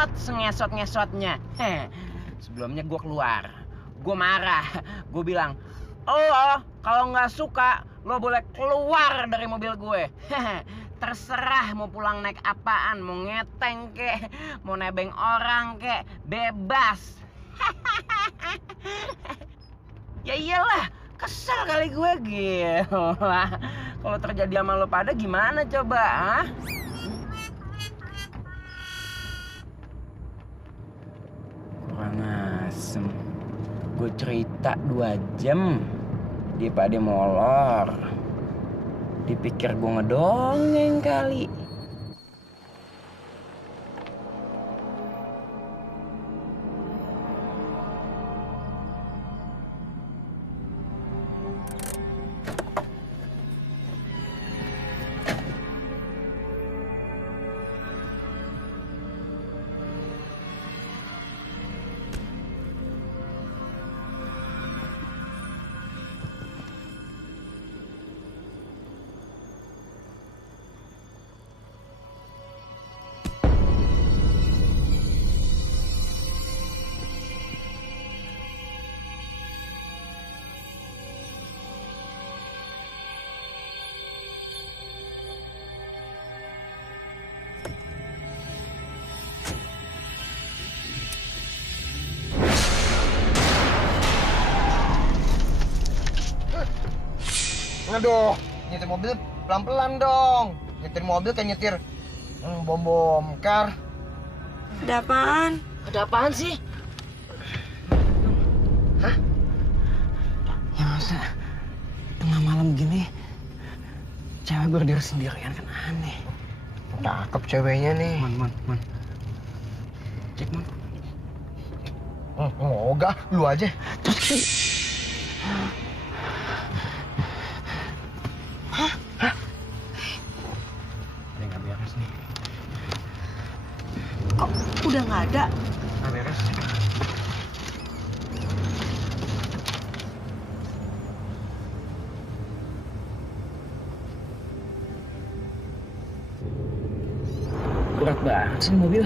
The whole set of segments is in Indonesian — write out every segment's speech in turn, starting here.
ngesot sengesot-ngesotnya. Sebelumnya gue keluar, gue marah, gue bilang, lo kalau nggak suka lo boleh keluar dari mobil gue. Terserah mau pulang naik apaan, mau ngeteng kek, mau nebeng orang kek, bebas. Ya iyalah, kesel kali gue gila. Kalau terjadi sama lo pada gimana coba, ah? Kurang asem. Gue cerita 2 jam, dia pada molor. Dipikir gue ngedongeng kali. Aduh, nyetir mobil pelan-pelan dong. Nyetir mobil kayak nyetir bom kar. Ada apaan? Ada apaan sih? Hah? Ya masa tengah malam gini cewek berdiri sendirian kan aneh. Cakep ceweknya nih. Man. Cek, Man. Enggak, lu aja. Hah? Ada yang gak beres nih. Kok udah nggak ada? Gak beres. Berat banget sih mobil.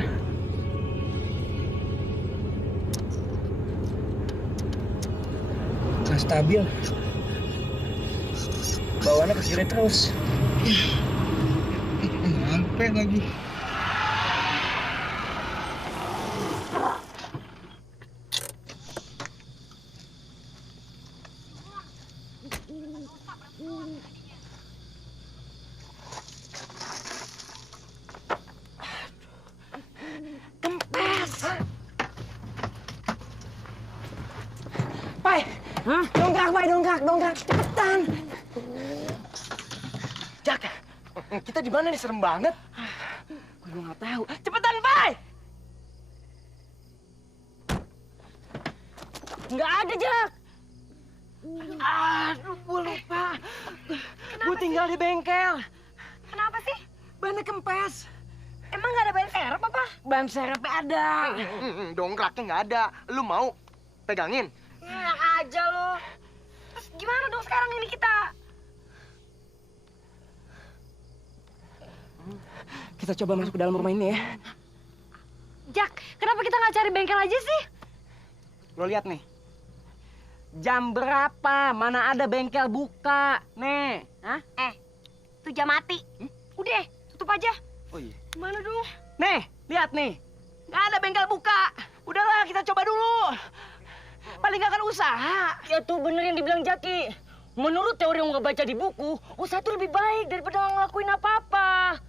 Gak stabil. Bawaannya ke kiri terus. Nyampe lagi. Kempes. Pai, dongkrak, cepetan. Jak, kita di mana nih, serem banget. Gue nggak tahu. Cepetan, Pai. Nggak ada, Jak. Aduh, gue lupa. Gue tinggal di bengkel. Kenapa sih? Bannya kempes. Emang nggak ada ban serep apa? Ban serepnya ada. Dongkraknya nggak ada. Lu mau pegangin? Enak aja lo. Terus gimana dong sekarang ini kita? Kita coba masuk ke dalam rumah ini ya. Jak, kenapa kita nggak cari bengkel aja sih? Lo lihat nih. Jam berapa? Mana ada bengkel buka? Nih. Hah? Itu jam mati. Udah, tutup aja. Oh iya. Gimana dong? Nih, lihat nih. Nggak ada bengkel buka. Udahlah, kita coba dulu. Paling nggak akan usaha. Ya tuh bener yang dibilang Jaki. Menurut teori yang nggak baca di buku, usaha itu lebih baik daripada ngelakuin apa-apa.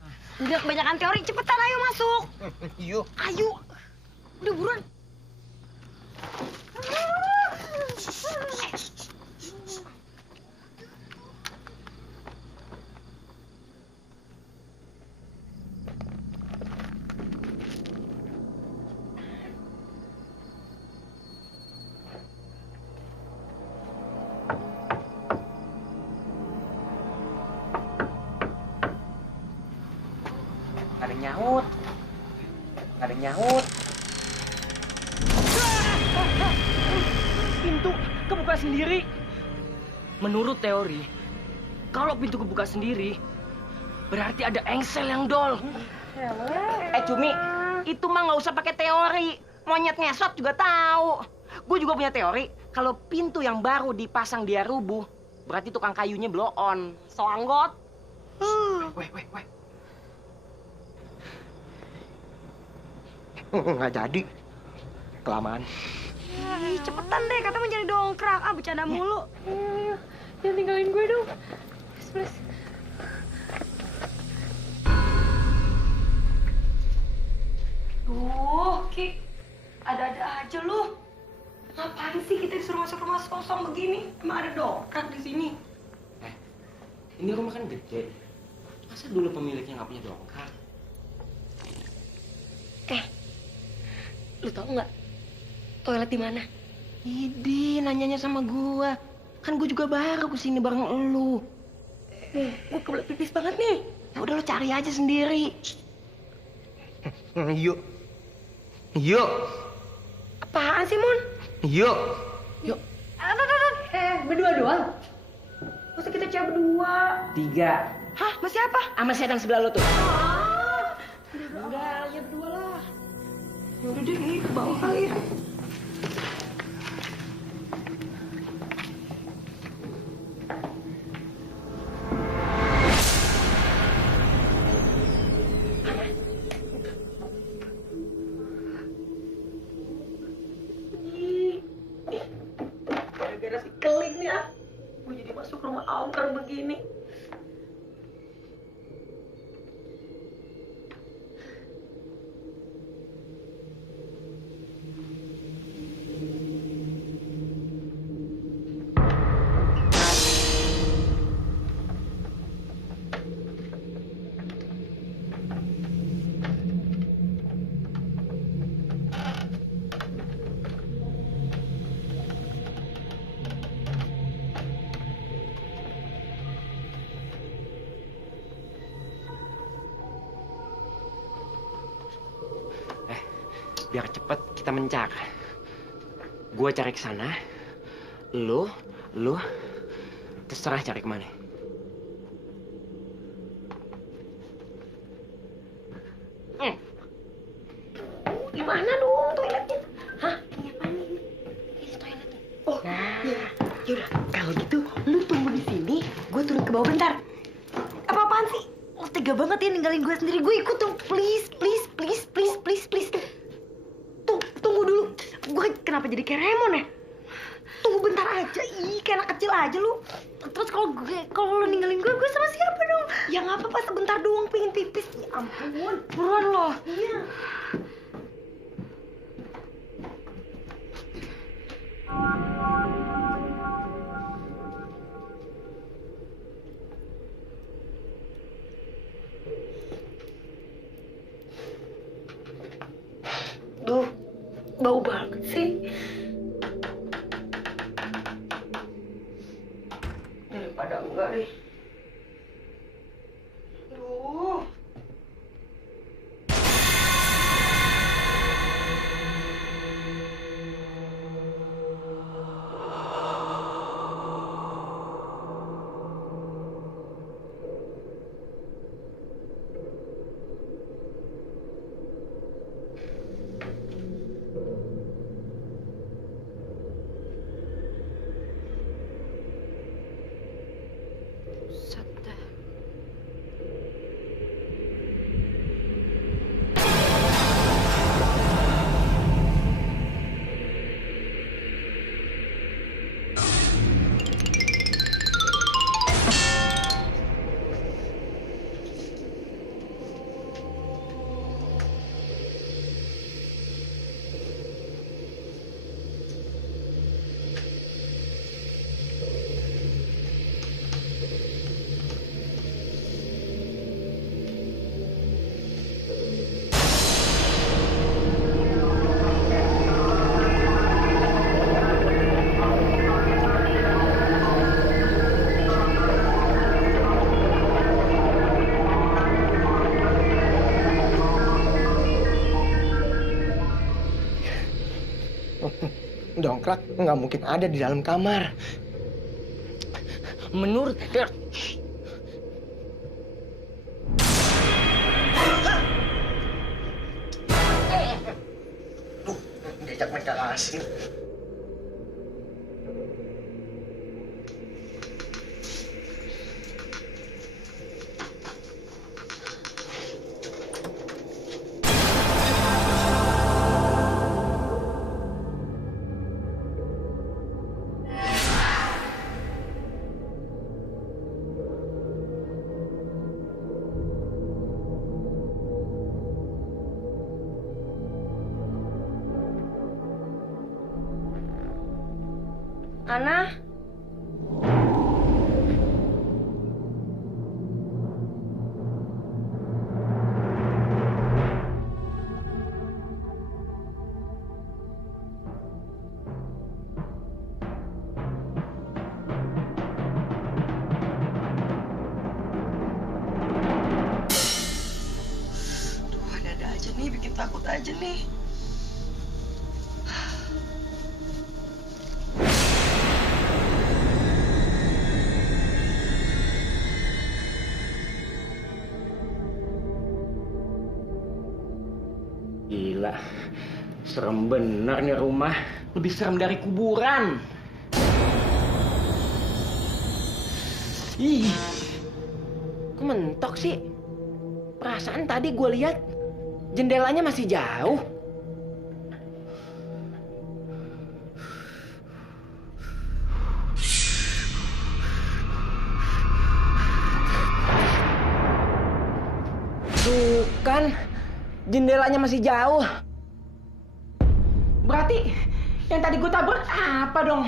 Udah kebanyakan teori, cepetan ayo masuk. Yuk. Ayo. Udah buruan. Nggak ada nyaut. Nggak ada nyaut. Pintu kebuka sendiri. Menurut teori, kalau pintu kebuka sendiri, berarti ada engsel yang dol. Cumi, Itu mah nggak usah pakai teori. Monyet ngesot juga tahu. Gue juga punya teori. Kalau pintu yang baru dipasang dia rubuh, berarti tukang kayunya blow on. Soanggot. Weh. Nggak jadi. Kelamaan. Ih, cepetan deh, kata mau jadi dongkrak. Ah, bercanda mulu. Jangan tinggalin gue dong. Please. Ki. Ada-ada aja lu. Ngapain sih kita disuruh masuk rumah kosong begini? Emang ada dongkrak di sini? Ini rumah kan gede. Masa dulu pemiliknya nggak punya dongkrak? Lu tau nggak toilet di mana? Idi, nanyanya sama gua. Kan gua juga baru kesini bareng elu. Gue kebelet pipis banget nih. Ya udah lu cari aja sendiri. Yuk. Apaan sih, Mon? Yuk. Berdua doang? Masa kita cewek berdua? 3. Hah, masih apa? Sama setan sebelah lu tuh. Udah, ya berdua lah. Yaudah deh, ini ke bawah kali ya. Gara-gara si Keling nih ah. Gue jadi masuk rumah angker begini. Biar cepet kita mencar. Gua cari ke sana. Lu terserah cari kemana. Di mana dong toiletnya? Hah? Ini apa nih? Ini toiletnya. Oh, iya. Yaudah, kalau gitu lu tunggu di sini, gue turun ke bawah bentar. Apa-apaan sih? Lu tega banget ya ninggalin gue sendiri. Gue ikut dong, please. Tunggu dulu. Gue kenapa jadi kayak Raymond ya? Tunggu bentar aja. Ih, kayak anak kecil aja lu. Terus kalau lu ninggalin gue sama siapa dong? Ya nggak apa-apa, sebentar doang pengen pipis. Ya ampun. Buruan loh. Iya. Duh, bau banget sih. Daripada enggak deh. Duh. Dongkrak nggak mungkin ada di dalam kamar. Menurut sih? Ana? Duh, ada aja nih, bikin takut aja nih. Gila, serem bener nih rumah. Lebih serem dari kuburan. Ih, kok mentok sih? Perasaan tadi gue lihat jendelanya masih jauh. Tuh kan, jendelanya masih jauh. Berarti yang tadi gue tabrak apa dong?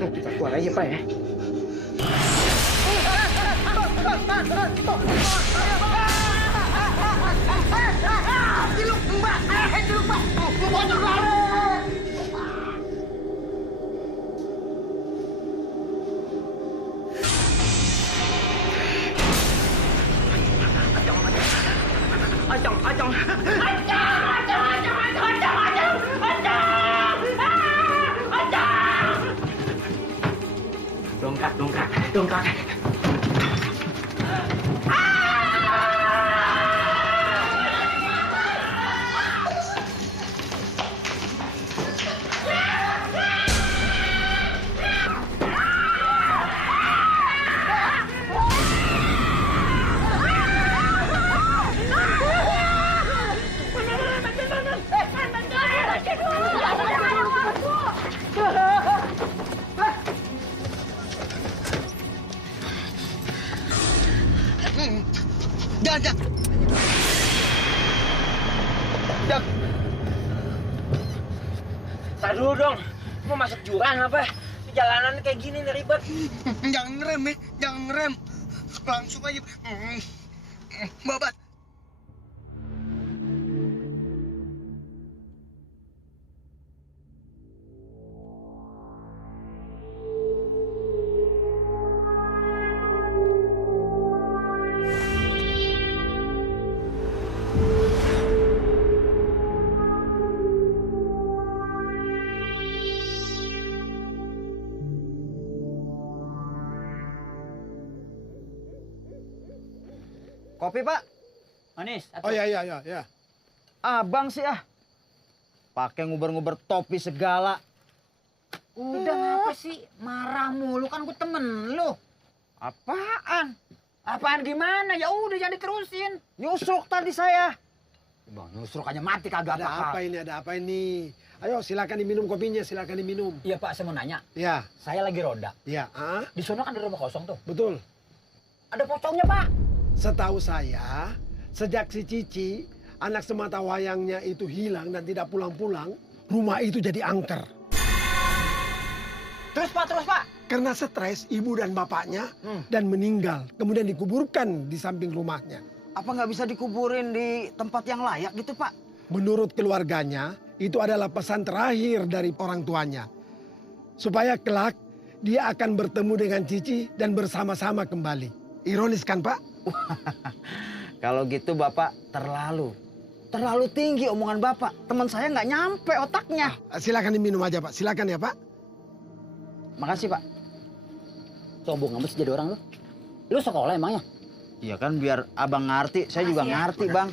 Kita keluar aja, Pak, ya. Dongkrak. Jak. Tar dulu dong, mau masuk jurang apa? Di jalanan kayak gini nih ribet. Jangan ngerem ya, jangan ngerem. Langsung aja. Babat. Kopi, Pak. Manis. Oh iya. Abang sih pakai nguber-nguber topi segala. Udah ngapa sih? Marah mulu, kan gue temen lu. Apaan? Apaan gimana? Ya udah jangan diterusin. Nyusuk tadi saya. Bang, nyusruk aja mati kagak Ada apa. apa ini? Ada apa ini? Ayo silakan diminum kopinya, silakan diminum. Iya Pak, saya mau nanya. Ya, Saya lagi ronda. ya. Ah, Di sono kan ada rumah kosong tuh. betul. Ada pocongnya Pak. Setahu saya, sejak si Cici, anak semata wayangnya itu hilang dan tidak pulang-pulang, rumah itu jadi angker. Terus Pak. Karena stres ibu dan bapaknya dan meninggal, kemudian dikuburkan di samping rumahnya. Apa nggak bisa dikuburin di tempat yang layak gitu, Pak? Menurut keluarganya, itu adalah pesan terakhir dari orang tuanya. Supaya kelak dia akan bertemu dengan Cici dan bersama-sama kembali. Ironis kan, Pak? Kalau gitu Bapak terlalu tinggi omongan Bapak. Teman saya nggak nyampe otaknya. Silakan diminum aja, Pak. Silakan ya, Pak. Makasih, Pak. Sombong amat sih jadi orang lu. Lu sekolah emangnya? Iya kan biar abang ngerti, saya juga Makasih ya. ngerti, Bang.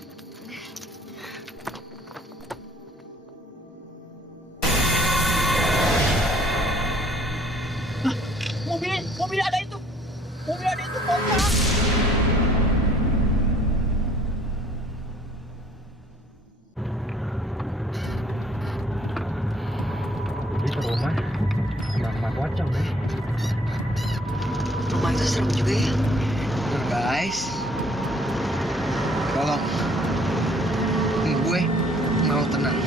Mobil ada itu. Mobil ada itu pocong. Itu rumah sama pocong nih. Rumah itu serem juga ya. Guys, tolong. Gue mau tenang.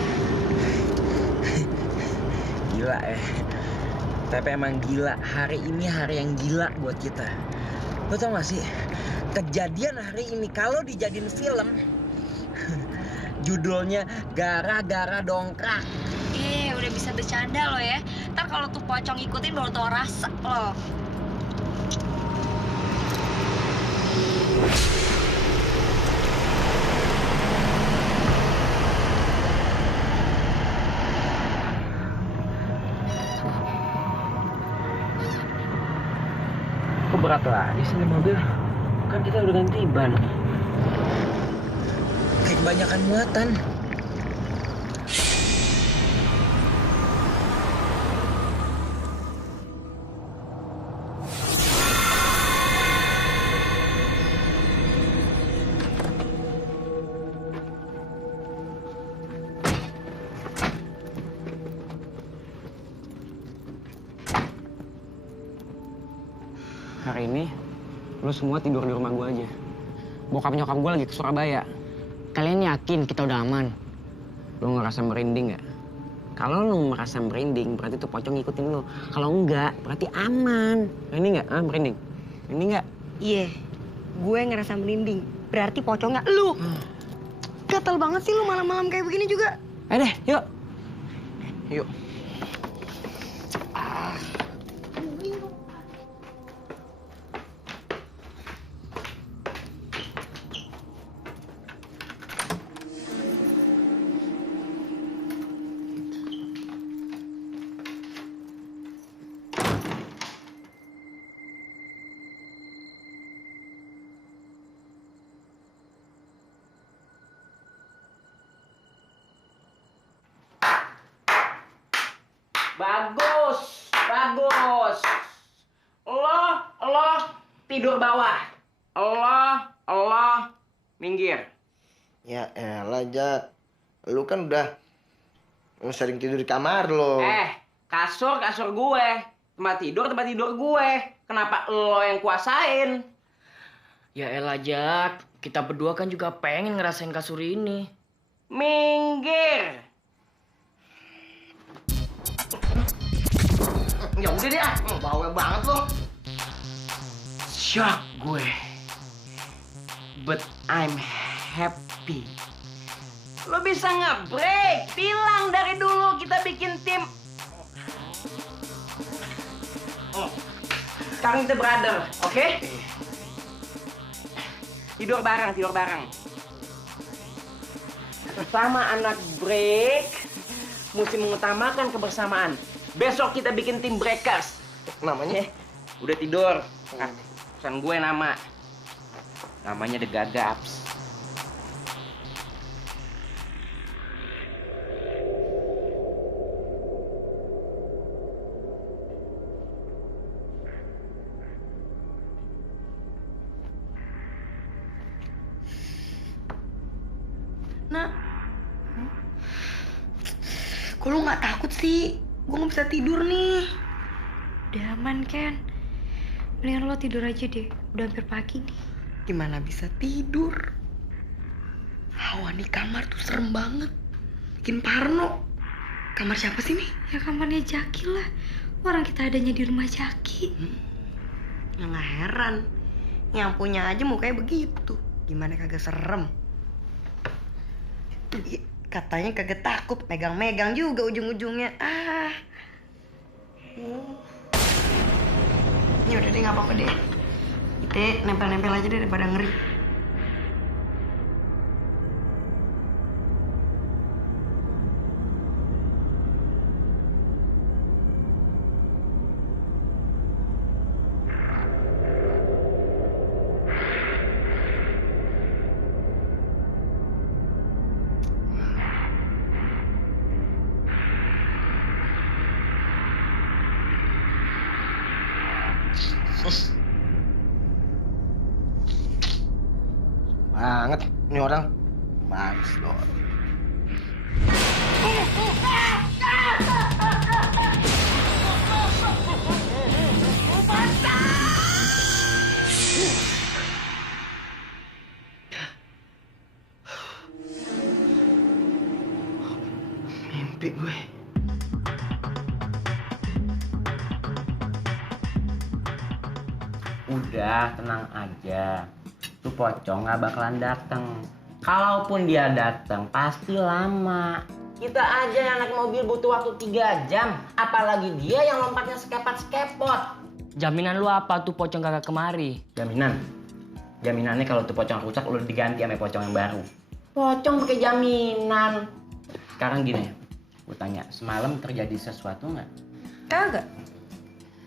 Gila ya. Tapi emang gila, hari ini hari yang gila buat kita. Lo tau gak sih, kejadian hari ini kalau dijadiin film, judulnya Gara-gara Dongkrak. Udah bisa bercanda lo ya. Ntar kalau tuh pocong ikutin baru tau rasa lo. Kok berat lagi sih ini mobil? Kan kita udah ganti ban. Kayak kebanyakan muatan. Hari ini, lu semua tidur di rumah gua aja. Bokap nyokap gua lagi ke Surabaya. Kalian yakin kita udah aman? Lu ngerasa merinding nggak? Kalau lu merasa merinding, berarti tuh pocong ngikutin lu. Kalau enggak, berarti aman. Merinding nggak? Merinding? Merinding nggak? Iya, gue ngerasa merinding. Berarti pocongnya lu. Gatel banget sih lu malam-malam kayak begini juga. Ayo deh, yuk. Yuk. Bagus, bagus. Lo tidur bawah. Lo minggir. Ya elah, Ja. Lu kan udah sering tidur di kamar lo. Kasur gue. Tempat tidur gue. Kenapa lo yang kuasain? Ya elah Jak, kita berdua kan juga pengen ngerasain kasur ini. Minggir. Ya udah deh, bawel banget lo. Shock gue. But I'm happy. Lo bisa nge-break. Bilang dari dulu kita bikin tim. Sekarang kita brother, oke? Tidur bareng. Sesama anak break, mesti mengutamakan kebersamaan. Besok kita bikin tim breakers. Namanya? Udah tidur. Pesan gue nama. Namanya The Gagaps. Nah, Kok lu nggak takut sih? Gue nggak bisa tidur nih. Udah aman, Ken. Mendingan lo tidur aja deh. Udah hampir pagi nih. Gimana bisa tidur? Hawa di kamar tuh serem banget. Bikin parno. Kamar siapa sih nih? Ya kamarnya Jaki lah. Orang kita adanya di rumah Jaki. Nggak heran. Yang punya aja mukanya begitu. Gimana kagak serem? Katanya kagak takut. Megang-megang juga ujung-ujungnya. Ini udah deh, nggak apa-apa deh. Kita nempel-nempel aja deh daripada ngeri. Banget ini orang. Males loh. Mimpi gue. Udah, tenang aja. Tuh pocong gak bakalan datang. Kalaupun dia datang, pasti lama. Kita aja yang naik mobil butuh waktu 3 jam. Apalagi dia yang lompatnya sekepot-sekepot. Jaminan lu apa tuh pocong kagak kemari? Jaminan? Jaminannya kalau tuh pocong rusak, lu diganti sama pocong yang baru. Pocong pakai jaminan. Sekarang gini, gue tanya, semalam terjadi sesuatu nggak? Kagak.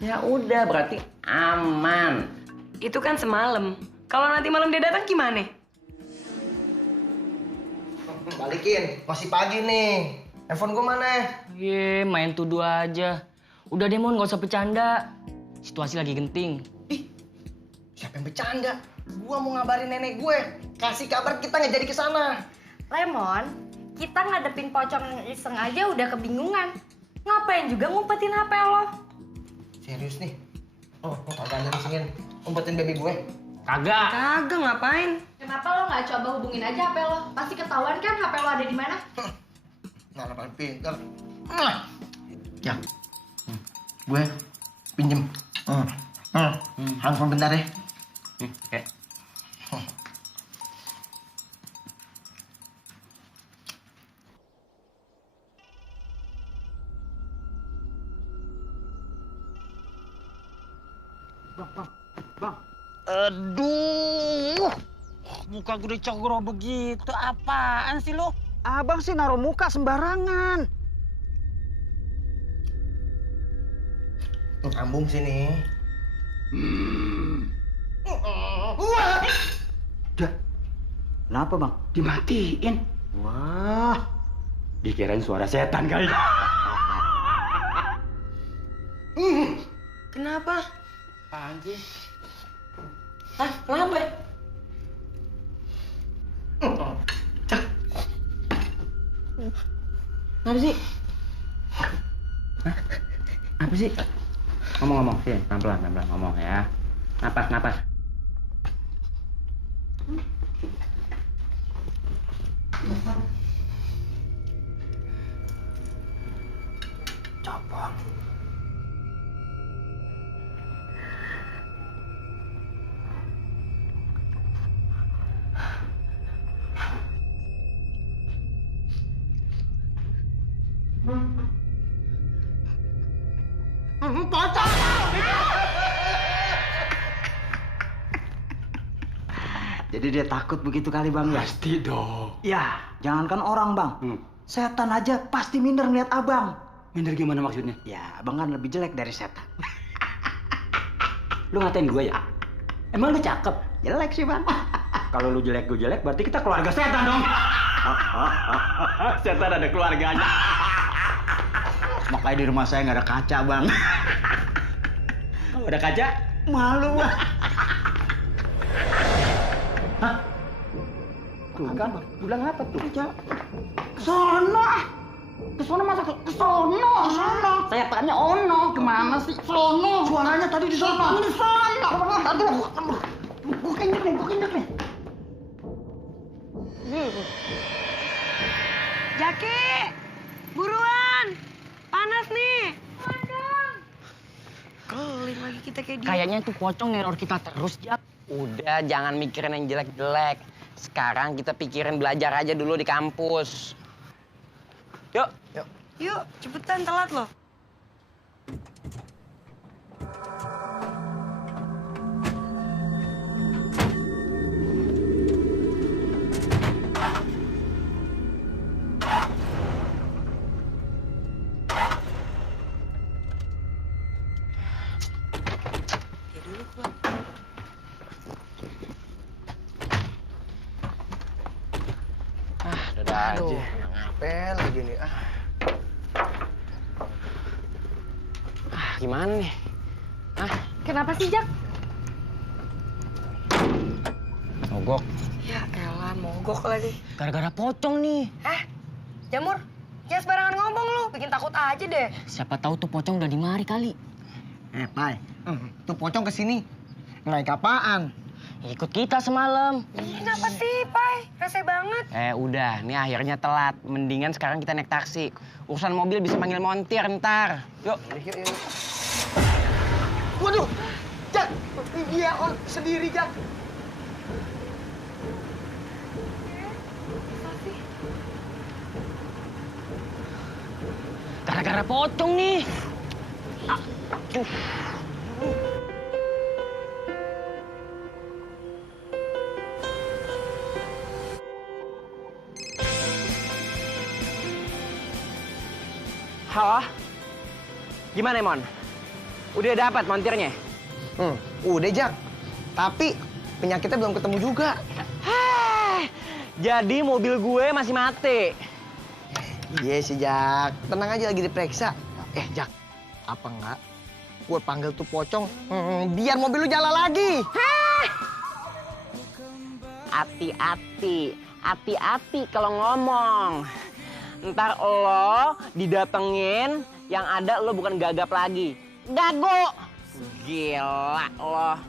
Ya udah, berarti aman. Itu kan semalam. Kalau nanti malam dia datang gimana? Balikin, masih pagi nih. Handphone gue mana? Ye, main tuduh aja. Udah deh, Mon, gak usah bercanda. Situasi lagi genting. Ih, siapa yang bercanda? Gua mau ngabarin nenek gue. Kasih kabar kita nggak jadi kesana. Lemon, kita ngadepin pocong yang iseng aja udah kebingungan. Ngapain juga ngumpetin HP lo? Serius nih? Oh, kagak ada disingin. Umpetin baby gue. Kagak. Kagak, ngapain? Kenapa lo nggak coba hubungin aja HP lo? Pasti ketahuan kan HP lo ada di mana? Nah, paling pintar. Ya, gue pinjem. Handphone bentar ya. Oke. Bang. Aduh. Muka gue dicogro begitu. Apaan sih lo? Abang sih naruh muka sembarangan. Ngambung sini. Kenapa bang? Dimatiin. Wah. Dikirain suara setan kali. Kenapa? Apaan sih? Hah? Kenapa? Apa sih? Hah? Apa sih? Ngomong-ngomong, sini, pelan-pelan ngomong ya. Napas. Copong. Jadi dia takut begitu kali bang ya? Pasti dong. Ya, jangankan orang bang. Setan aja pasti minder ngeliat abang. Minder gimana maksudnya? Ya, abang kan lebih jelek dari setan. Lu ngatain gue ya? Emang lu cakep? Jelek sih bang. Kalau lu jelek, gue jelek, berarti kita keluarga setan dong. Setan ada keluarganya. Makanya di rumah saya nggak ada kaca bang. Kalau ada kaca, Malu bang. tuh kan, bilang apa tuh? Sono. Ke sono masa ke sono? Saya tanya ono, kemana sih? Sono. Suaranya tadi di sono. Di sono. Aduh, gue kenyek nih. Jaki, buruan. Panas nih. Keling lagi kita kayak dia. Kayaknya tuh pocong neror kita terus, Jak. Udah, jangan mikirin yang jelek-jelek. Sekarang kita pikirin belajar aja dulu di kampus. Yuk. Yuk, cepetan telat loh. Dadah Aduh, aja. ngapel lagi nih. Gimana nih? Kenapa sih, Jak? Mogok. Ya elah, mogok lagi. Gara-gara pocong nih. Jamur, jangan sembarangan ngomong lu. Bikin takut aja deh. Siapa tahu tuh pocong udah dimari kali. Pai, tuh pocong kesini. Naik apaan? Ikut kita semalam. Kenapa sih, Pai? Rese banget. Udah, nih akhirnya telat. Mendingan sekarang kita naik taksi. Urusan mobil bisa panggil montir ntar. Yuk. Yuk. Waduh, Jak, dia sendiri, Jak. Gara-gara pocong nih. Halo? Gimana, Mon? Udah dapat montirnya? Udah, Jak. Tapi penyakitnya belum ketemu juga. Jadi mobil gue masih mati. Iya sih, Jak. Tenang aja, lagi diperiksa. Jak, apa enggak? Gue panggil tuh pocong, biar mobil lu jalan lagi. Hati-hati kalau ngomong. Ntar lo didatengin, yang ada lo bukan gagap lagi. Gago! Gila lo.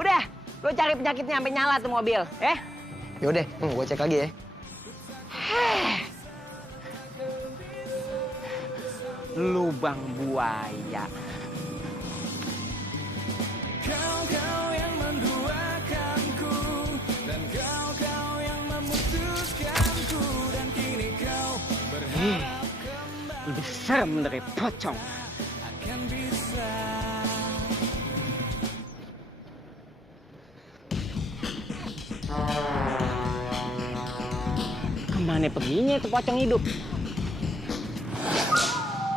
Udah, lo cari penyakitnya sampai nyala tuh mobil, Yaudah, gue cek lagi ya. Lubang buaya. Kau yang menduakanku dan kau yang memutuskanku dan kini kau berharap Lebih serem dari pocong. akan bisa. Kemana peginya itu pocong hidup?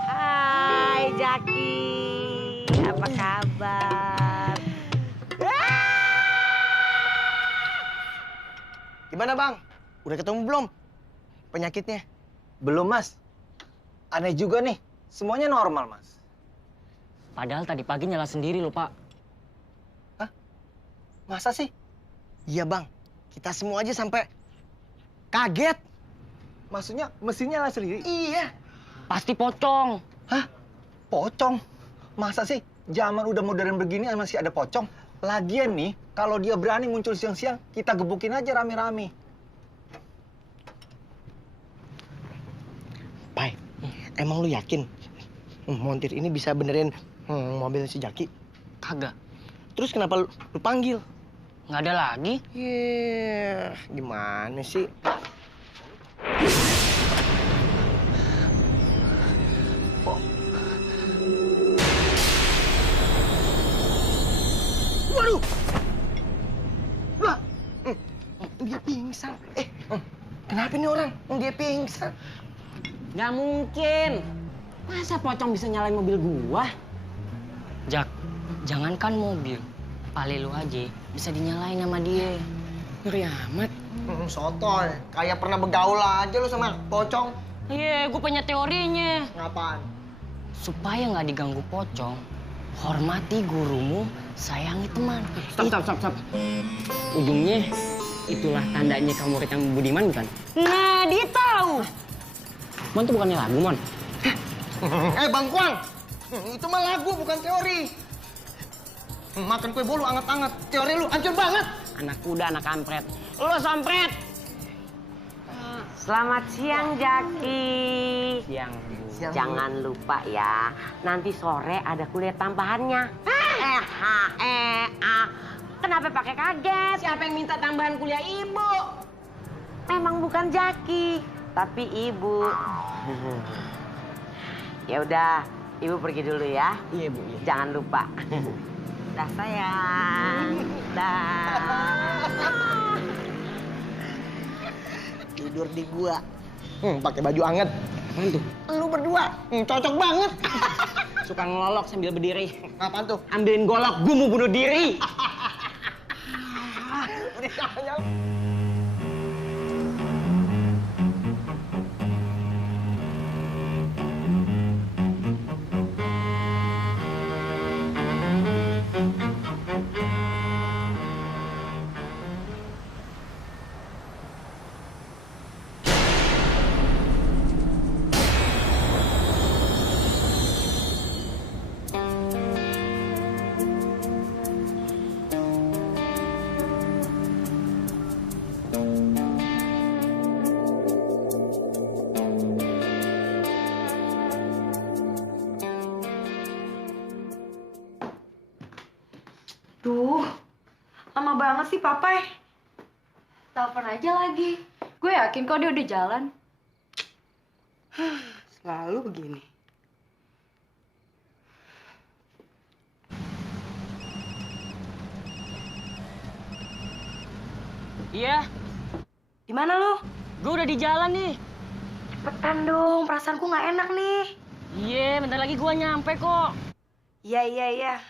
Hai, Jaki. Apa kabar? Gimana, Bang? Udah ketemu belum penyakitnya? Belum, Mas. Aneh juga nih. Semuanya normal, Mas. Padahal tadi pagi nyala sendiri loh, Pak. Masa sih? Iya, Bang. Kita semua aja sampai kaget. Maksudnya mesinnya nyala sendiri? Iya. Pasti pocong. Pocong? Masa sih? Zaman udah modern begini masih ada pocong? Lagian nih, kalau dia berani muncul siang-siang, kita gebukin aja rame-rame. Pai, emang lu yakin montir ini bisa benerin mobil si Jaki? Kagak. Terus kenapa lu panggil? Nggak ada lagi. Gimana sih? Waduh! Wah! Dia pingsan. Kenapa nih orang? Dia pingsan. Nggak mungkin. Masa pocong bisa nyalain mobil gua? Jak, jangankan mobil. Pale lu aja bisa dinyalain sama dia. Ngeri amat. Sotoy. Kayak pernah begaul aja lu sama pocong. Iya, gue punya teorinya. Ngapaan? Supaya nggak diganggu pocong, hormati gurumu, sayangi teman. Stop. Ujungnya itulah tandanya kamu murid yang budiman, bukan? Nah, dia tahu. Mon tuh bukannya lagu, Mon. Bang Kuang, itu mah lagu bukan teori. Makan kue bolu anget-anget, teori lu hancur banget. Anak kuda, anak kampret. Lo sampret. Selamat siang, Jaki. Siang, Bu. Jangan lupa ya, nanti sore ada kuliah tambahannya. Kenapa pakai kaget? Siapa yang minta tambahan kuliah Ibu? Memang bukan Jaki, tapi Ibu. Ya udah, Ibu pergi dulu ya. Iya, Bu. Iya. Jangan lupa. Dah sayang. Dah. Tidur di gua. Pakai baju anget. Apaan tuh? Lu berdua, cocok banget. Suka ngelolok sambil berdiri. Apaan tuh? Ambilin golok, gue mau bunuh diri. Duh, lama banget sih Papai. Telepon aja lagi. Gue yakin kok dia udah jalan. Selalu begini. Iya, Di mana lu? gue udah di jalan nih. Cepetan dong, perasaanku nggak enak nih. Iya, bentar lagi gue nyampe kok. Iya.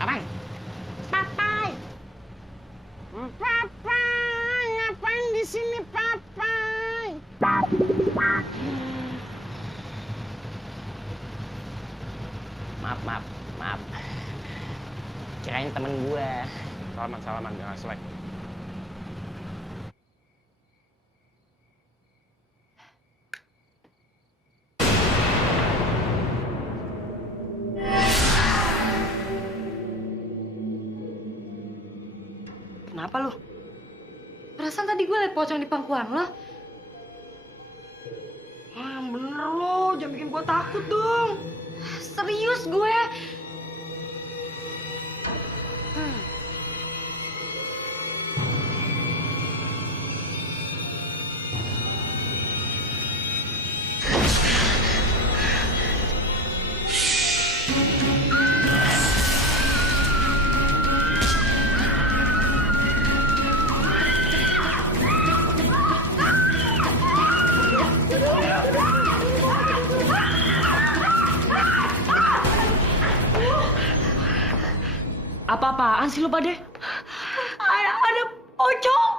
Papai. Papai. Papai, ngapain di sini, Papai? Maaf. Kirain temen gue. Salaman, jangan selek. Kenapa lu? Perasaan tadi gue liat pocong di pangkuan lo. Bener lo, jangan bikin gua takut dong. Serius gue. Apa-apaan sih lu pada? Ada pocong.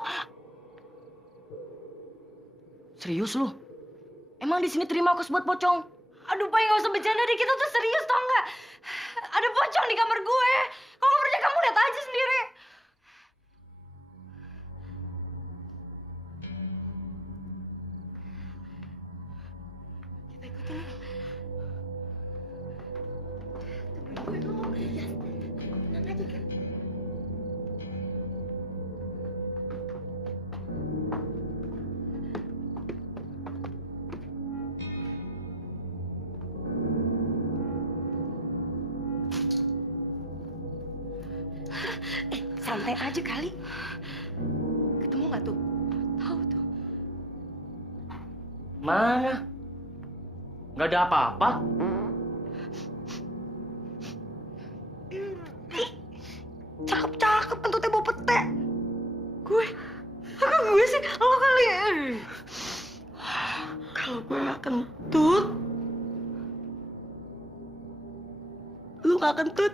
Serius lu? Emang di sini terima kos buat pocong? Aduh, Pai, nggak usah bercanda deh. Kita tuh serius, tau nggak? Ada pocong di kamar gue. Kalau nggak percaya, kamu lihat aja sendiri. Kita ikutin yuk. Tungguin gue dulu. Ya, tenang aja kan. santai aja kali. Ketemu nggak tuh? Tahu tuh. Mana? Nggak ada apa-apa. Cakep-cakep kentutnya bawa pete. Gue sih, lo kali ya. Kalau gue nggak kentut, lu nggak kentut,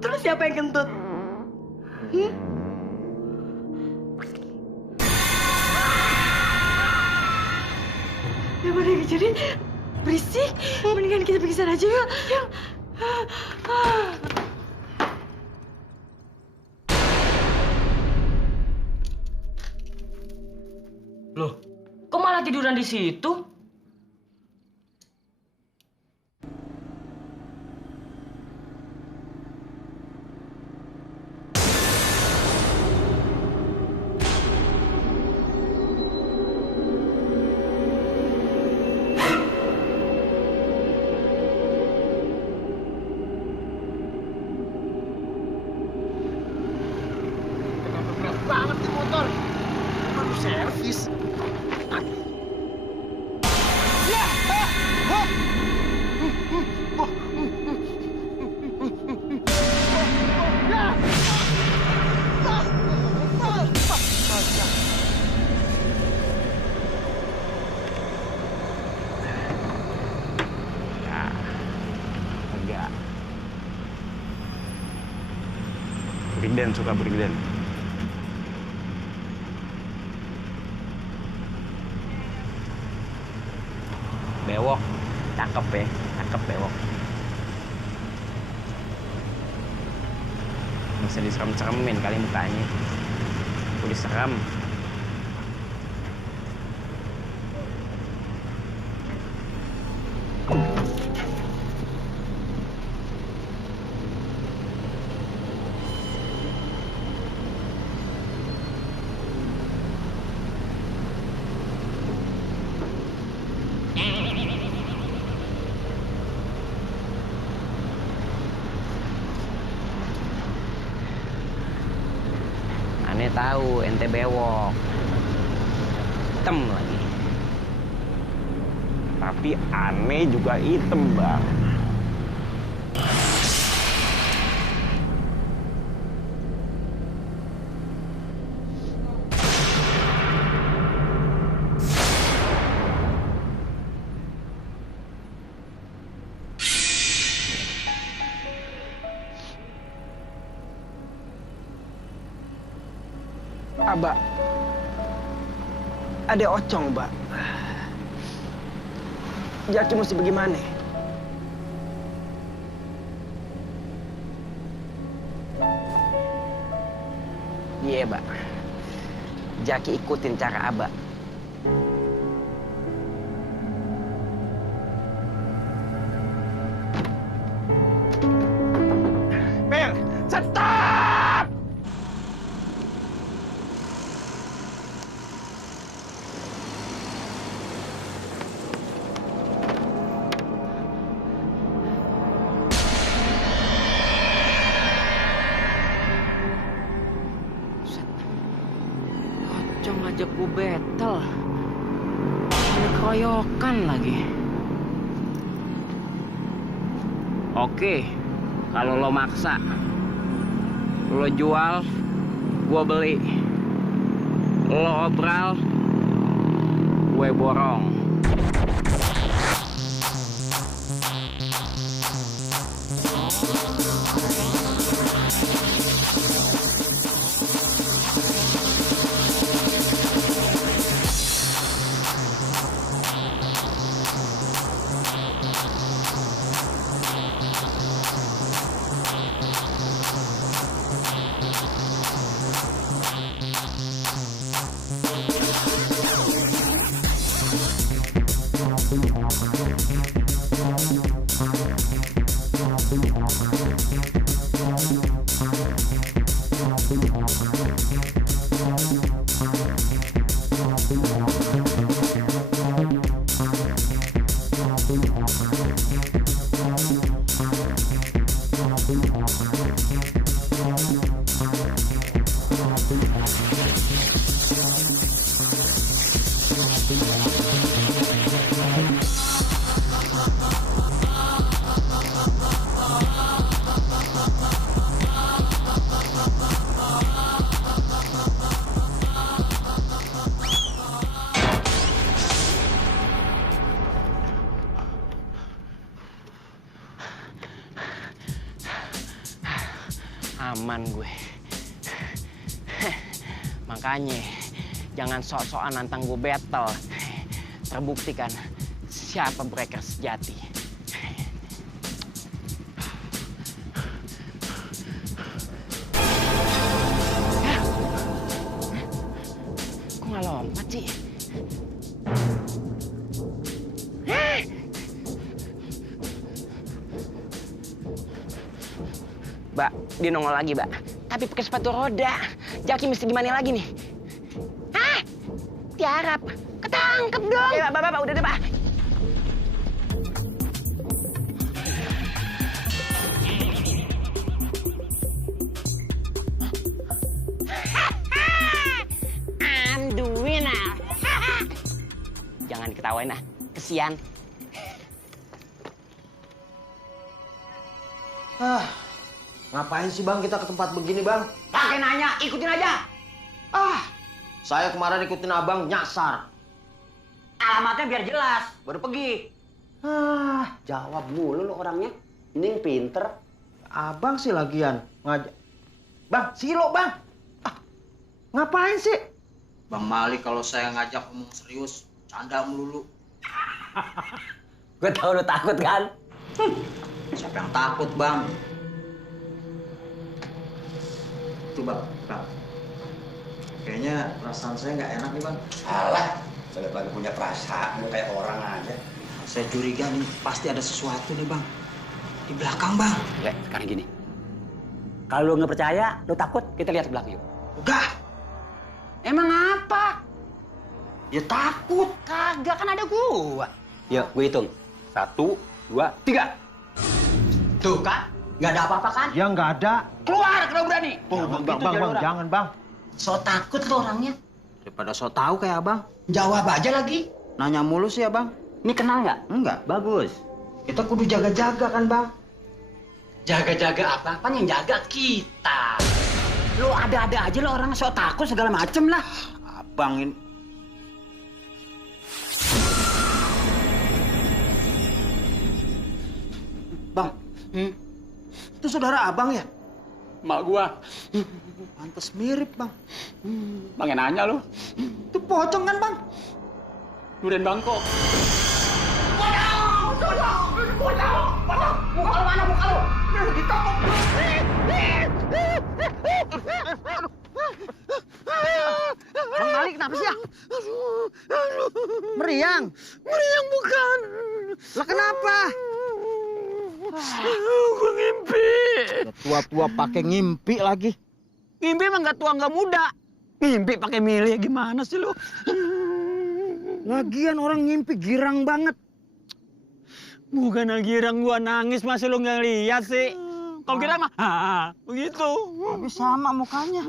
terus siapa yang kentut? Daripada jadi berisik, mendingan kita pergi sana aja yuk. Loh, kok malah tiduran di situ? Kenapa berat banget nih motor? Baru servis. Enggak. Breakdance, suka breakdance. Bewok, cakep ya, cakep bewok. Bisa diserem-seremin kali mukanya. Udah serem. Aneh tahu ente bewok, hitam lagi. Tapi aneh juga hitam, Bang. Abah, ada Ocong, Mbak. Jaki mesti bagaimana? Iya, Mbak. Jaki ikutin cara Abah. Per, stop! Pocong ngajak gue battle. Ada keroyokan lagi. Oke, kalau lo maksa, lo jual, gue beli. Lo obral, gue borong. aman gue. Makanya jangan sok-sokan nantang gue battle. Terbukti kan siapa breaker sejati. Kok nggak lompat sih? Mbak, dia nongol lagi, Mbak. Tapi pakai sepatu roda. Jaki mesti gimana lagi nih? Hah? Tiarap. Ketangkep dong. Ya, Mbak, udah deh, Mbak. I'm the winner. Jangan diketawain, ah. Kesian. Ngapain sih bang kita ke tempat begini bang? Pakai nanya, ikutin aja. Saya kemarin ikutin abang nyasar. Alamatnya biar jelas, baru pergi. Jawab mulu lu orangnya. Ini pinter. Abang sih lagian ngajak. Bang, silo bang. Ngapain sih? Bang Malik kalau saya ngajak ngomong serius, canda melulu. Gue tau lu takut kan? Siapa yang takut, Bang? Tuh, Bang. Kayaknya perasaan saya nggak enak nih, Bang. Alah, saya lagi punya perasaan, kayak orang aja. Saya curiga nih, pasti ada sesuatu nih, Bang. Di belakang, Bang. Le, sekarang gini. Kalau lu nggak percaya, lu takut, kita lihat belakang yuk. Enggak. Emang apa? Ya takut. Kagak, kan ada gua. Yuk, gue hitung. 1, 2, 3. Tuh kan, nggak ada apa-apa kan? Ya nggak ada. Keluar kalau berani. Bang, jangan bang. So takut lo orangnya. Daripada so tahu kayak abang. Jawab aja lagi. Nanya mulu sih abang. Ini kenal nggak? Enggak. Bagus. Kita kudu jaga-jaga kan, Bang? Jaga-jaga apa? Yang jaga kita. Lo ada-ada aja lo orang so takut segala macem lah. Abang ini. Bang, itu saudara abang ya? Mak gua. Pantes mirip, Bang. Bang yang nanya lo. Itu pocong kan, Bang? Durian Bangkok. Muka lu mana, muka lu? Ditokok. Bang Malik kenapa sih ya? Meriang? Meriang bukan. Lah kenapa? Gue ngimpi. Tua-tua pakai ngimpi lagi. Ngimpi emang nggak tua nggak muda. Ngimpi pakai milih gimana sih lu? Lagian orang ngimpi girang banget. Bukan girang gua nangis masih lu nggak lihat sih. Kalau girang mah, begitu. Tapi sama mukanya.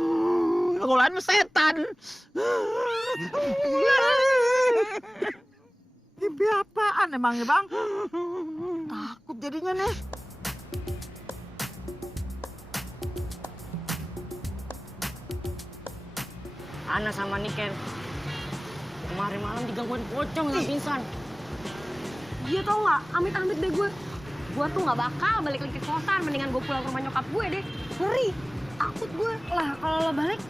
Kalau lain mah setan. Ngimpi apaan emangnya bang? Takut jadinya nih. Ana sama Niken kemarin malam digangguin pocong nggak pingsan. Dia tau nggak, amit-amit deh gue. Gue tuh nggak bakal balik lagi ke kosan, mendingan gue pulang ke rumah nyokap gue deh. Ngeri, takut gue. Lah kalau lo balik,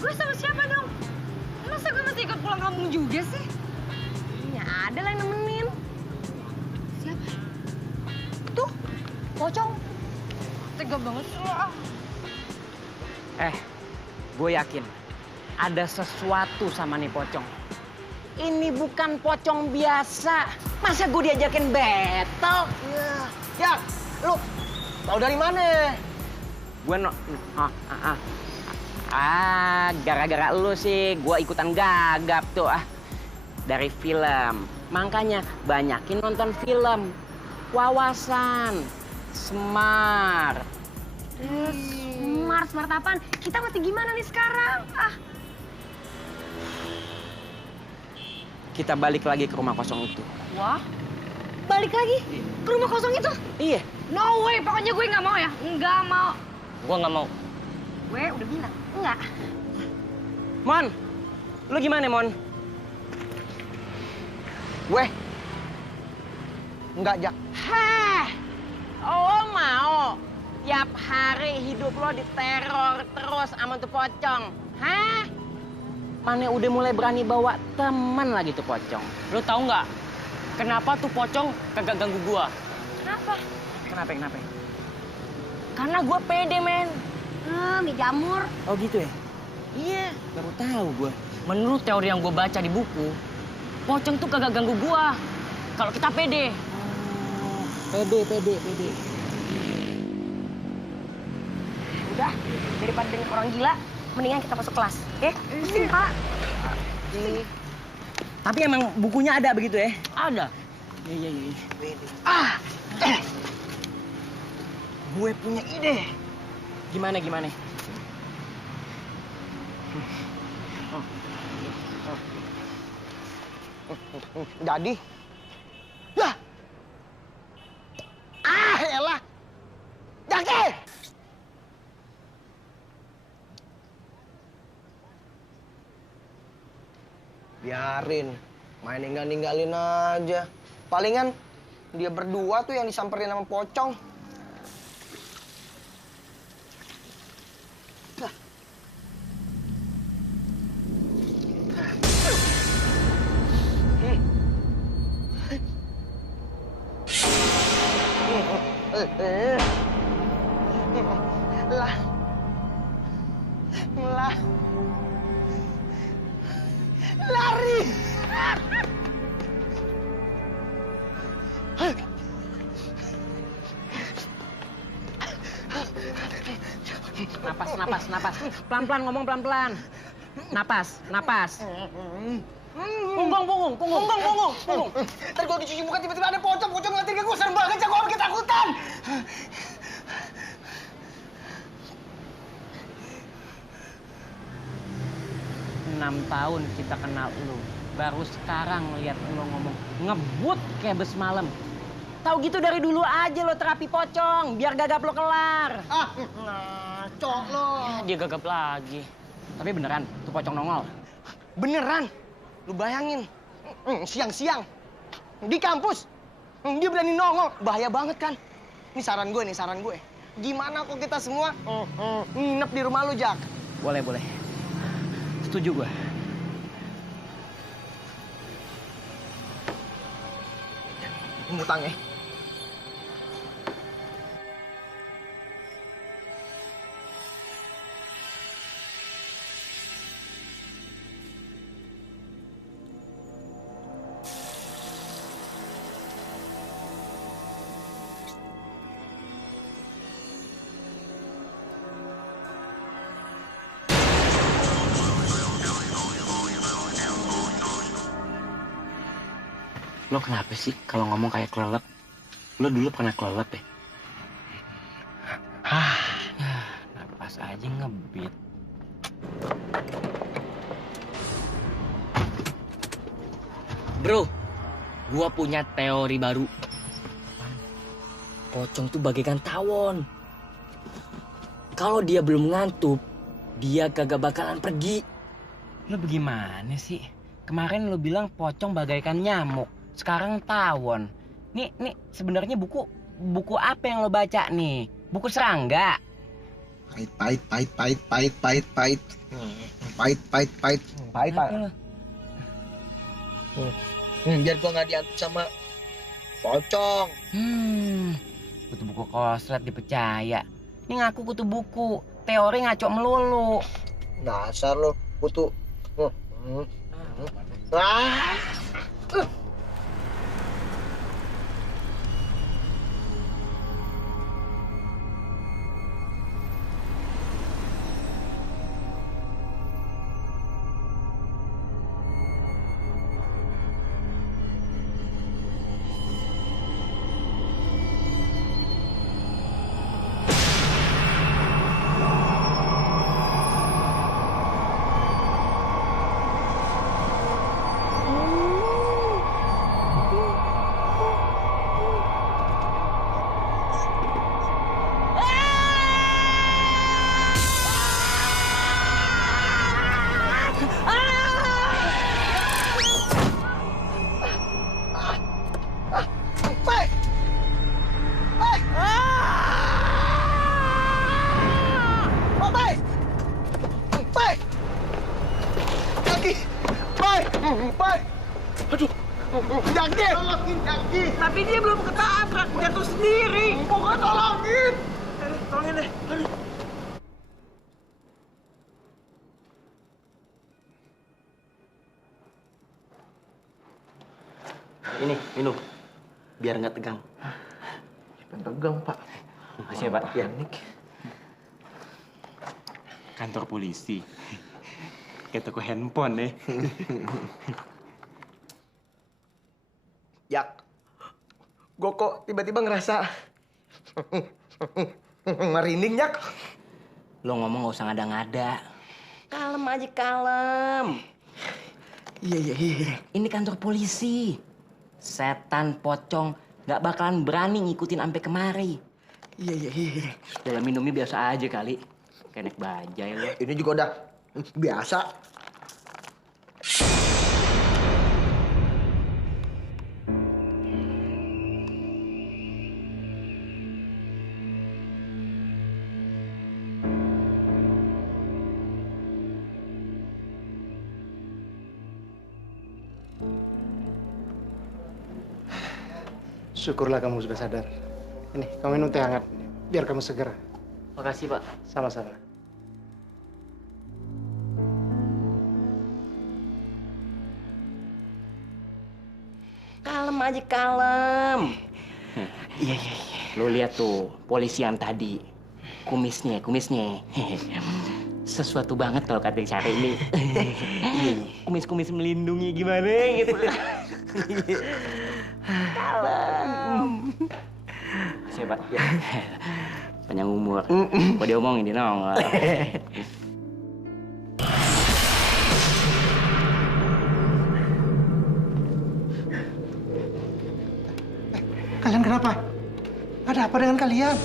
gue sama siapa dong? Masa gue mesti ikut pulang kampung juga sih? Ya ada lah yang nemenin. Siapa? Tuh, pocong. Tega banget sih lo. Gue yakin ada sesuatu sama nih pocong. Ini bukan pocong biasa. Masa gue diajakin battle? Ya, lu tahu dari mana? Gue gara-gara lu sih gue ikutan gagap tuh dari film. Makanya banyakin nonton film. Wawasan, smart. Smart apaan? Kita mesti gimana nih sekarang? Kita balik lagi ke rumah kosong itu. Wah, balik lagi ke rumah kosong itu? Iya. No way, pokoknya gue nggak mau ya. Nggak mau. Gua nggak mau. Gue udah bilang, enggak. Mon, lu gimana Mon? Gue enggak, Jak. Hah, oh mau? Tiap hari hidup lo diteror terus sama tuh pocong. Hah? Mana udah mulai berani bawa teman lagi tuh pocong. Lo tahu nggak? Kenapa tuh pocong kagak ganggu gua? Kenapa? Kenapa? Karena gua pede, men. Mie jamur. Oh gitu ya? Iya, baru tahu gua. Menurut teori yang gua baca di buku, pocong tuh kagak ganggu gua. Kalau kita pede. Pede. Udah, daripada dengan orang gila, mendingan kita masuk kelas, oke? Sini, Pak. Tapi emang bukunya ada begitu ya? Ada. Iya. Gue punya ide. Gimana? Jadi? Lah! Elah! Jaki! Biarin, main ninggalin aja. Palingan dia berdua tuh yang disamperin sama pocong. Lari! Napas. Pelan-pelan ngomong pelan-pelan. Napas. Punggung. Ntar gua dicuci muka tiba-tiba ada pocong ngeliatin ke gua, serem banget, gua bikin ketakutan. 6 tahun kita kenal lu. Baru sekarang lihat lu ngomong ngebut kayak bes malam. Tahu gitu dari dulu aja lo terapi pocong, biar gagap lo kelar. Ngaco lo. Dia gagap lagi. Tapi beneran, tuh pocong nongol. Beneran. Lu bayangin, siang-siang di kampus, dia berani nongol. Bahaya banget kan? Ini saran gue. Gimana kok kita semua nginep di rumah lu, Jak? Boleh. Setuju gue. Ngutang ya. Lo kenapa sih kalau ngomong kayak kelelep? Lo dulu pernah kelelep ya? Napas aja ngebit. Bro, gua punya teori baru. Pocong tuh bagaikan tawon. Kalau dia belum ngantuk, dia kagak bakalan pergi. Lo bagaimana sih? Kemarin lo bilang pocong bagaikan nyamuk. Sekarang tawon. Nih sebenarnya buku apa yang lo baca nih? Buku serangga. Pahit. Biar gua nggak diantuk sama pocong. Kutu buku koslet dipercaya. Ini ngaku kutu buku. Teori ngaco melulu. Dasar lo, kutu. lagi. Tapi dia belum ketabrak, jatuh sendiri. Gua kan tolongin. Tolongin deh. Ini, minum. Biar nggak tegang. Tegang, Pak. Makasih ya, Pak. Ya. Kantor polisi. Kayak toko handphone nih. Jak, gue kok tiba-tiba ngerasa merinding, Jak. Lo ngomong nggak usah ngada-ngada. Kalem aja, kalem. Iya. Ini kantor polisi. Setan pocong nggak bakalan berani ngikutin sampai kemari. Iya. Dalam minumnya biasa aja kali. Kayak naik bajai lo. Ini juga udah biasa. Syukurlah kamu sudah sadar. Ini, kamu minum teh hangat. Biar kamu seger. Makasih, Pak. Sama-sama. Kalem aja, kalem. Iya. Lo lihat tuh, polisi yang tadi. Kumisnya. Sesuatu banget kalau kata cara ini. Kumis-kumis melindungi gimana gitu. Kalem. Siapa? Panjang umur. Kok dia omongin dia nongol. Kalian kenapa? Ada apa dengan kalian?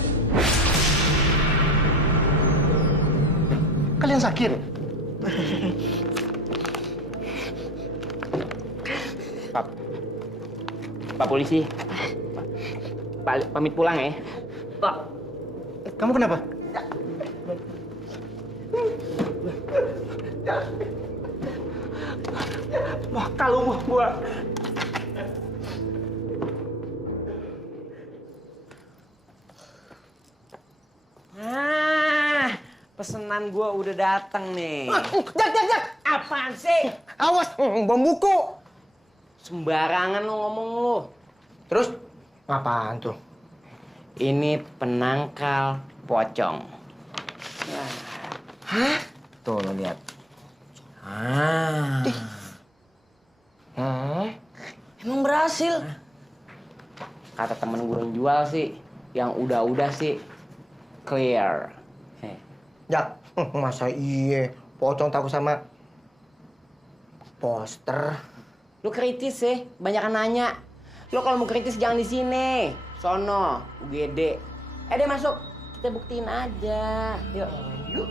Kalian sakit? Pak polisi. Pak, pamit pulang ya. Pak. Kamu kenapa? Wah, kalau gua. Pesanan gua udah datang nih. Jak. Apaan sih? Awas, bom buku. Sembarangan lu ngomong lu. Terus? Apaan tuh? Ini penangkal pocong. Hah? Tuh lo lihat. Emang berhasil? Kata temen gue yang jual sih, yang udah sih clear. Jak, masa iya pocong takut sama poster? Lu kritis sih, banyak nanya. Lu kalau mau kritis jangan di sini. Sono, UGD. Deh masuk, kita buktiin aja. Yuk.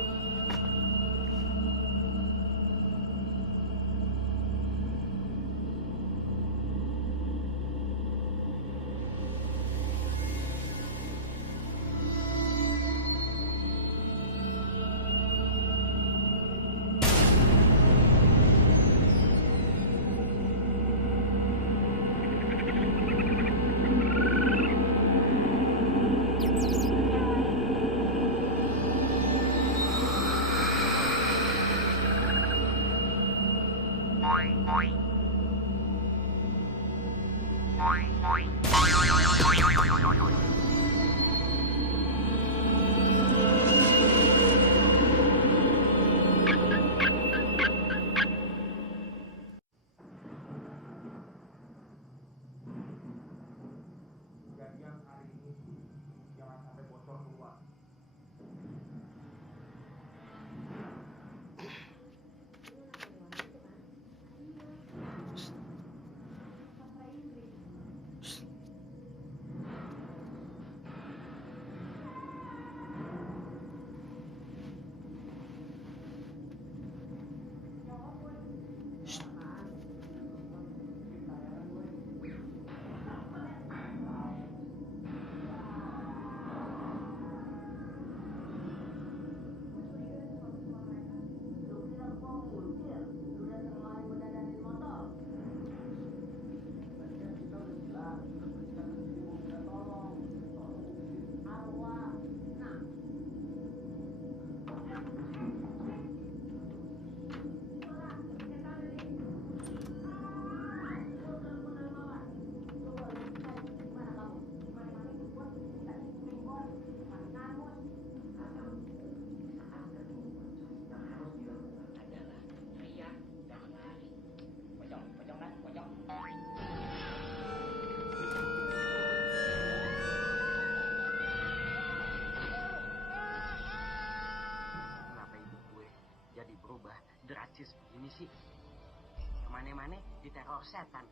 mana diteror setan.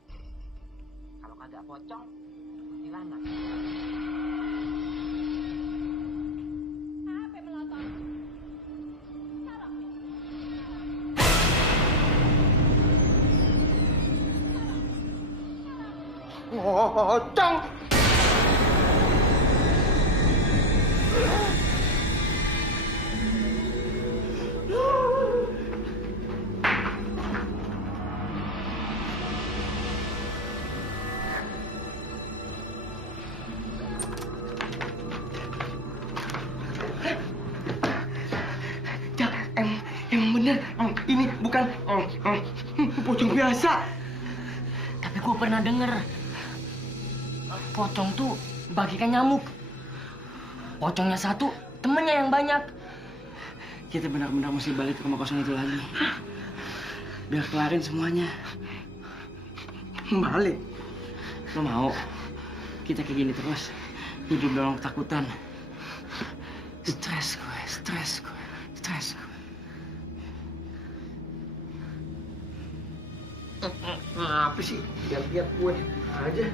Kalau kagak pocong, kuntilanak. Apa melotot? Sarap nih. Pocong. Jak, emang bener. Ini bukan pocong biasa. Tapi gue pernah denger pocong tuh bagikan nyamuk. Pocongnya satu, temennya yang banyak. Kita benar-benar mesti balik ke rumah kosong itu lagi. Biar kelarin semuanya. Balik? Lo mau? Kita kayak gini terus. Hidup dalam ketakutan. Stres gue. Apa sih? Lihat-lihat gue aja.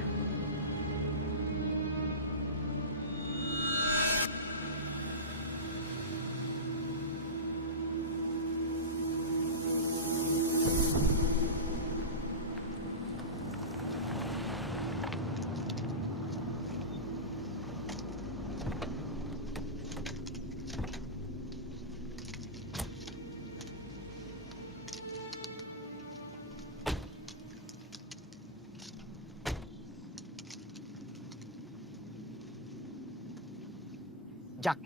Jak,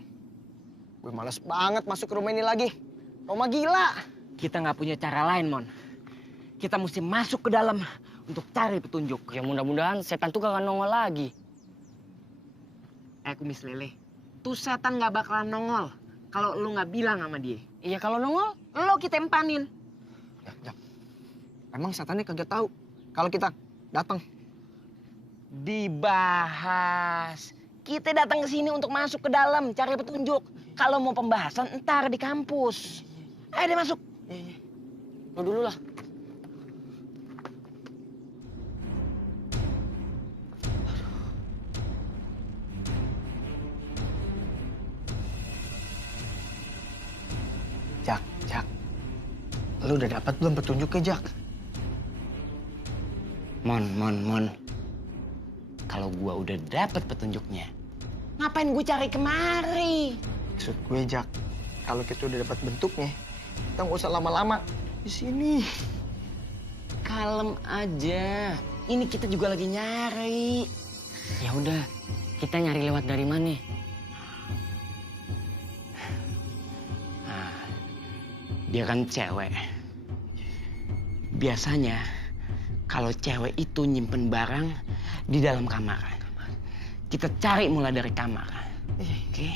gue males banget masuk ke rumah ini lagi. Rumah gila. Kita nggak punya cara lain, Mon. Kita mesti masuk ke dalam untuk cari petunjuk. Ya mudah-mudahan setan tuh gak nongol lagi. Kumis lele, tuh setan nggak bakalan nongol kalau lu nggak bilang sama dia. Iya kalau nongol, lo kita empanin. Jak. Emang setannya kagak tahu kalau kita datang? Dibahas. Kita datang ke sini untuk masuk ke dalam, cari petunjuk. Kalau mau pembahasan, entar di kampus. Ayo deh masuk. Iya. Lo dulu lah. Jak. Lu udah dapat belum petunjuknya, Jak? Mon. Kalau gua udah dapet petunjuknya, ngapain gue cari kemari? Maksud gue, Jak, kalau kita udah dapat bentuknya, kita nggak usah lama-lama di sini. Kalem aja. Ini kita juga lagi nyari. Ya udah, kita nyari lewat dari mana? Nah, dia kan cewek. Biasanya kalau cewek itu nyimpen barang di dalam kamar. Kita cari mulai dari kamar. Oke?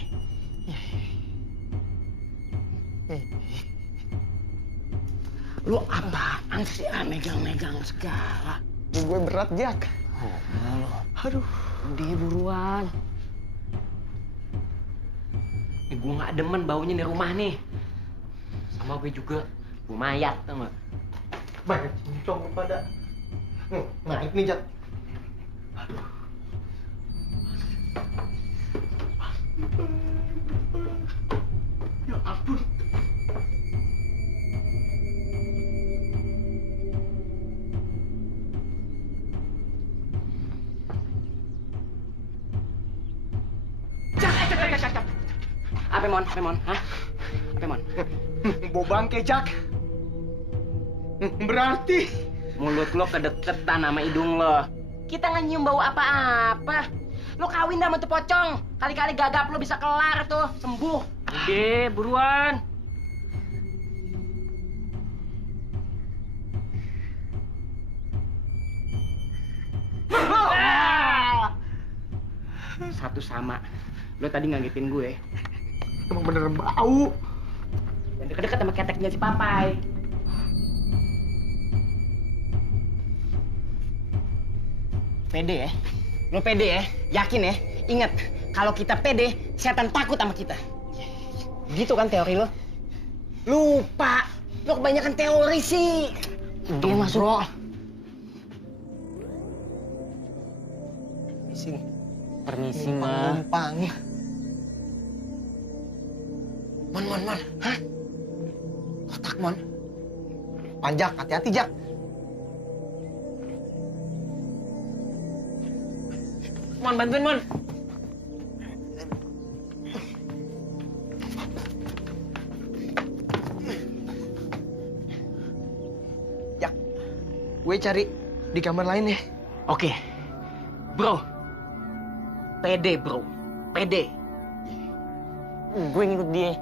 Lu apaan sih megang-megang segala? Gue berat, Jak. Aduh. Dia buruan. Gue gak demen baunya di rumah nih. Sama gue juga. Gue mayat, tau gak? Banyak cincong pada. Naik nih, Jak. Aduh. Ya ampun. Apa, Mon? Hah? Apa, Mon? Bau bangke, Jak. Berarti mulut lo kedeketan sama hidung lo. Kita nggak nyium bau apa-apa. Lo kawin dah sama tuh pocong. Kali-kali gagap lo bisa kelar tuh, sembuh. Udah, buruan. Satu sama. Lo tadi ngagetin gue. Emang bener bau. Dan deket-deket sama keteknya si Papai. Pede ya? Lo pede ya? Yakin ya? Ingat, kalau kita pede, setan takut sama kita. Gitu kan teori lo? Lupa. Lo kebanyakan teori sih. Dia masuk. Sini. Permisi, Ma. Numpang. Mon. Hah? Otak, Mon. Panjak, hati-hati, Jak. Mon, bantuin, Mon. Jak, gue cari di kamar lain ya. Oke. Bro. Pede, bro. Pede. Gue ngikut dia.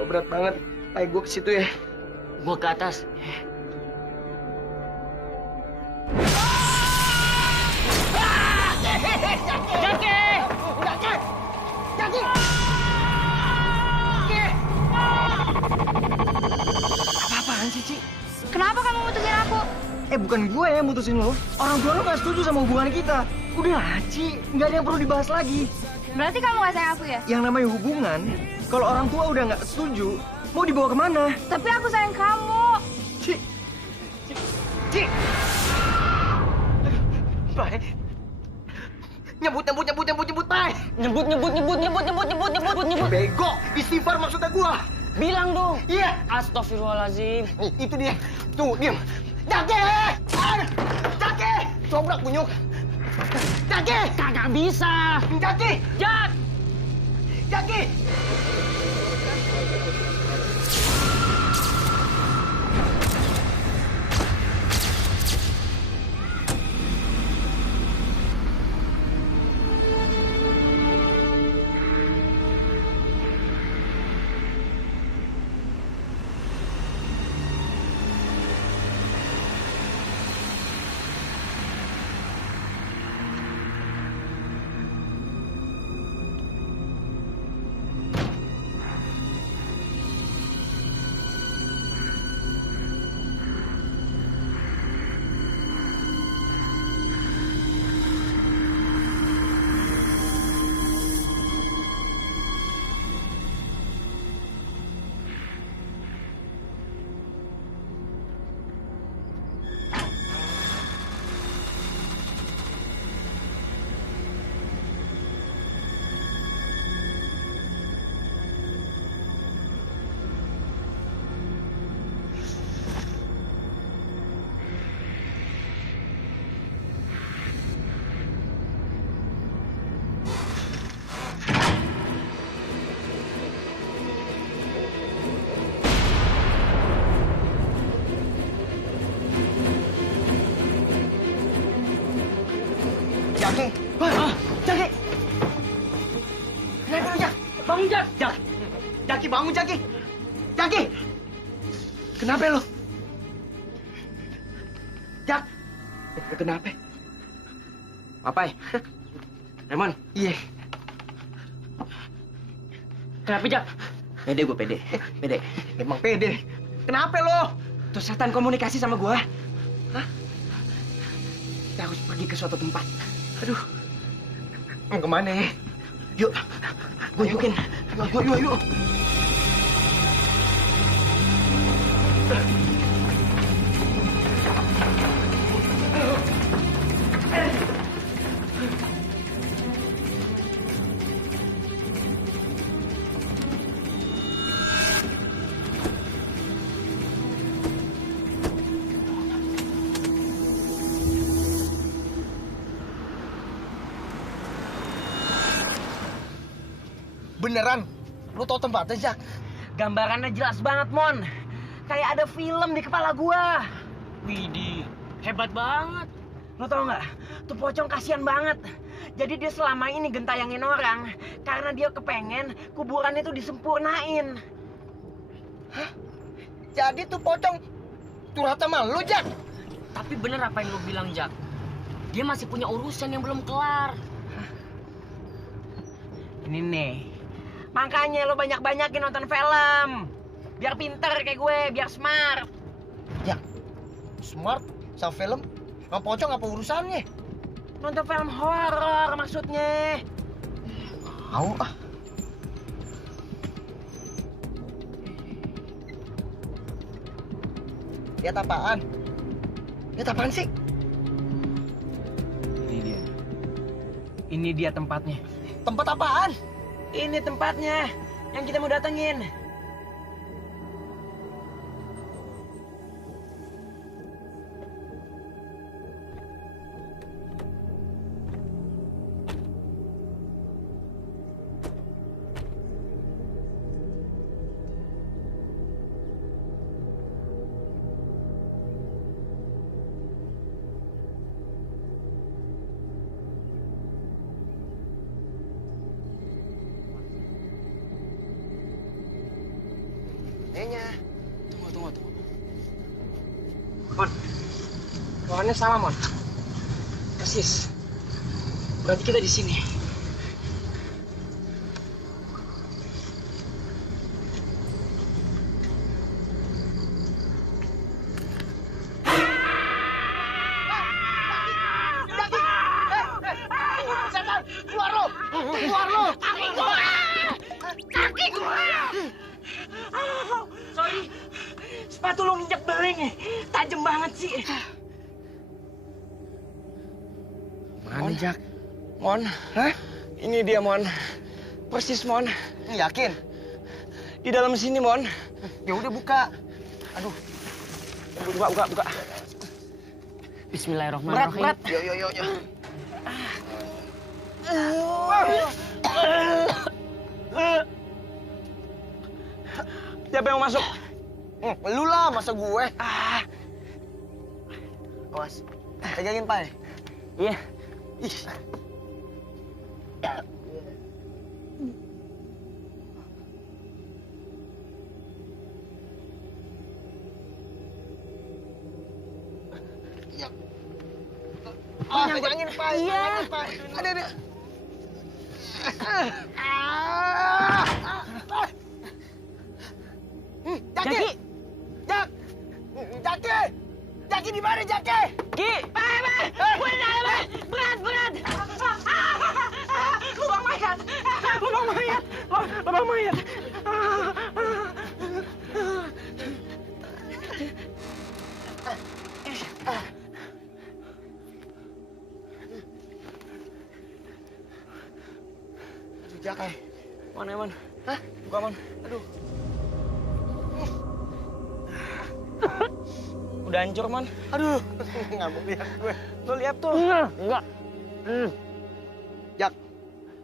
Kok berat banget. Ayo gue ke situ ya. Gue ke atas. Apa-apaan sih, Ci? Kenapa kamu mutusin aku? Bukan gue yang mutusin lo. Orang tua lo gak setuju sama hubungan kita. Udah, Ci. Nggak ada yang perlu dibahas lagi. Berarti kamu gak sayang aku ya? Yang namanya hubungan, kalau orang tua udah nggak setuju, mau dibawa kemana? Tapi aku sayang kamu. Ci. Pai. Nyebut, Pai. Nyebut. Bego, istighfar maksudnya gua. Bilang dong. Iya. Astagfirullahaladzim. Itu dia. Tunggu, diam. Jaki! Cobrak bunyuk. Jaki! Kagak bisa. Jaki! Jaki! Jaki! Jaki! Kenapa lu, Jak? Bangun, Jak! Jaki, bangun, Jaki! Jaki! Kenapa lu? Jak! Kenapa? Papai. Raymond. Iya. Kenapa, Jak? Pede gue, pede. Emang pede. Kenapa lo? Tuh setan komunikasi sama gue. Hah? Kita harus pergi ke suatu tempat. Aduh. Mau kemana ya? Yuk. Gue ikutin. Yuk. Beneran? Lu tau tempatnya, Jak? Gambarannya jelas banget, Mon. Kayak ada film di kepala gua. Widih, hebat banget. Lu tau nggak? Tuh pocong kasihan banget. Jadi dia selama ini gentayangin orang karena dia kepengen kuburan itu disempurnain. Hah? Jadi tuh pocong curhat sama lu, Jak? Tapi bener apa yang lu bilang, Jak? Dia masih punya urusan yang belum kelar. Ini nih. Makanya lo banyak-banyakin nonton film. Biar pinter kayak gue, biar smart. Ya, smart sama film? Sama pocong apa urusannya? Nonton film horor maksudnya. Mau ah. Lihat apaan? Lihat apaan sih? Ini dia. Ini dia tempatnya. Tempat apaan? Ini tempatnya yang kita mau datengin. Kayaknya. Tunggu. Mon, pohonnya sama, Mon. Persis. Berarti kita di sini. Keluar lo! Keluar lo! Kaki gua! Sorry, sepatu lo nginjek beling, tajam banget sih. Mana, Jak? Mon, hah? Ini dia, Mon. Persis, Mon. Yakin? Di dalam sini, Mon. Ya udah buka. Aduh. Buka. Bismillahirrahmanirrahim. Berat. Yo. Siapa yang mau masuk? Lu lah, masa gue? Awas, pegangin, Pai. Iya. Ih. Pegangin, Pai. Iya. Ada. Jaki! Jaki di mana, Jaki? Ki! Berat! Lubang mayat! Jaki. Mana, Mon? Hah? Buka, Mon. Aduh. Udah hancur, Mon. Aduh, nggak mau lihat gue. Lo lihat tuh. Enggak. Jak,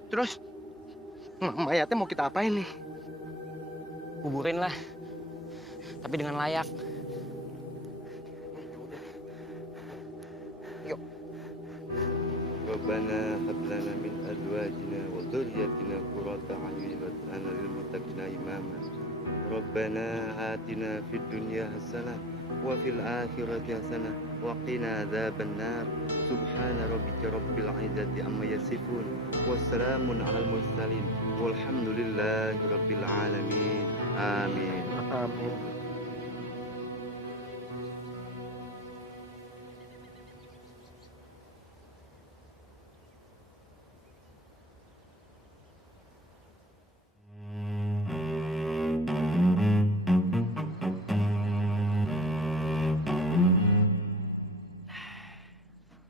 terus mayatnya mau kita apain nih? Kuburin lah. Tapi dengan layak. Yuk. Rabbana hab lana min azwajina wa dhurriyyatina qurrata a'yunin waj'alna lil muttaqina imama. Rabbana atina fid dunya hasanah wa fil akhirati hasanah wa qina adzaban nar. Subhana rabbika rabbil izzati amma yasifun wa salamun 'alal mursalin walhamdulillahi rabbil alamin. Amin. Amin.